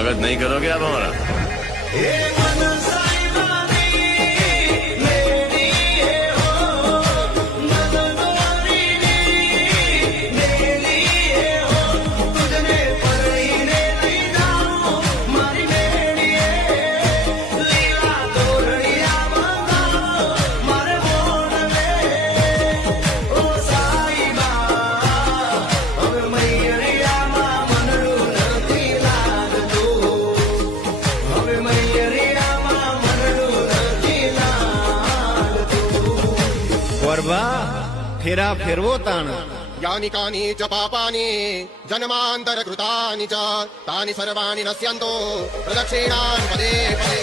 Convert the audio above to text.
स्वागत नहीं करोगे आप हमारा? फेरा फेरवो ताण यानि कानि च पापानि जन्मान्तरकृतानि च तानि सर्वाणि नश्यन्तो प्रदक्षिणान् पदे पदे।